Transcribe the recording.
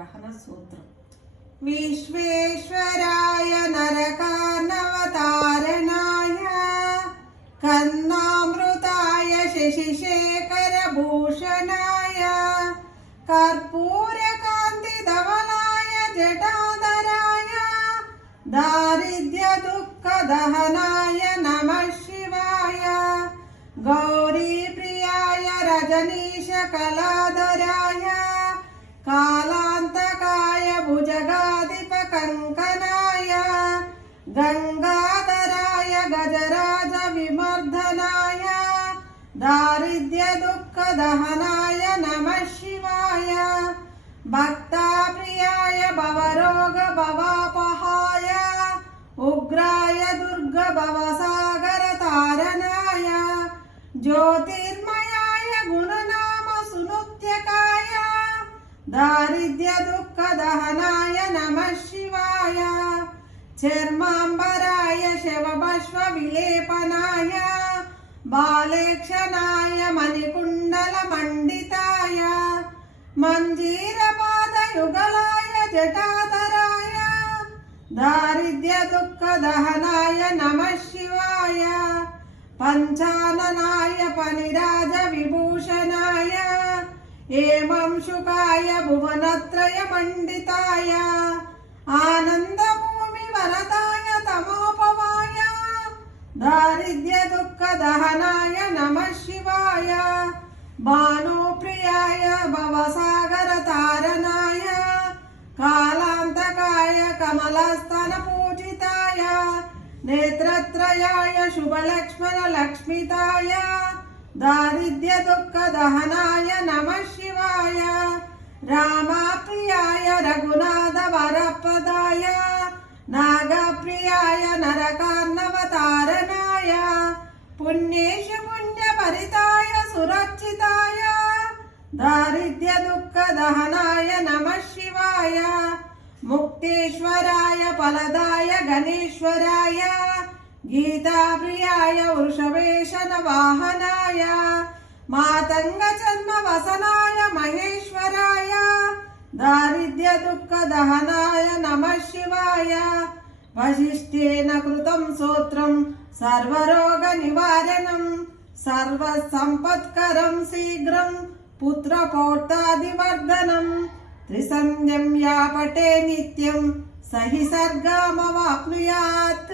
सूत्रम विश्वेश्वराय नरकार्णवतारणाय कन्नामृताय शशिशेखरभूषणाय कर्पूरकान्तिधवलाय जटाधराय दारिद्र्यदुःखदहनाय नमः शिवाय गौरीप्रियाय रजनीशकलाधराय कालांतकाय भुजगाधिपकङ्कणाय गंगाधराय गजराज विमर्दनाय दारिद्र्यदुःखदहनाय नमः शिवाय भक्ताप्रियाय भवरोग भवापहाय उग्राय दुर्ग भवसागरतारणाय ज्योतिर्मयाय गुणनाम सुनुत्यकाय दारिद्र्य दुःख दहनाय नमः शिवाय चर्मांबराय शवभस्म विलेपनाय बालेक्षणाय मणिकुण्डल मंडिताय मंजीरपादयुगलाय जटाधराय दारिद्र्य दुःख दहनाय नमः शिवाय पंचाननाय पनिराज विभूषणाय एवं शुकाय भुवनत्रय मंडिताय आनंदभूमि वरदाय तमोपवाय दारिद्र्य दुःख दहनाय नमः शिवाय भानुप्रियाय भवसागर तारणाय कालांतकाय कमलस्तन पूजिताय नेत्रत्रयाय शुभलक्ष्मण लक्ष्मिताय दारिद्र्य दुःख दहनाय नमः शिवाय रामप्रियाय रघुनाथ वरप्रदाय नागप्रियाय नरकार्णवतारणाय पुण्येश पुण्यभरिताय सुरक्षिताय दारिद्र्य दुःख दहनाय नमः शिवाय मुक्तेश्वराय फलदाय गणेश्वराय गीताप्रियाय वृषभेशन वाहनाय मातंग जन्म वसनाय महेश्वराय दारिद्र्य दुःख दहनाय नमः शिवाय वशिष्ठेन कृतं स्तोत्रं सर्वरोग निवारणं सर्वसंपत्करं शीघ्रं पुत्रपौत्रादिवर्धनं त्रिसन्ध्यं या पठे नित्यं स हि सर्गमवाप्नुयात्।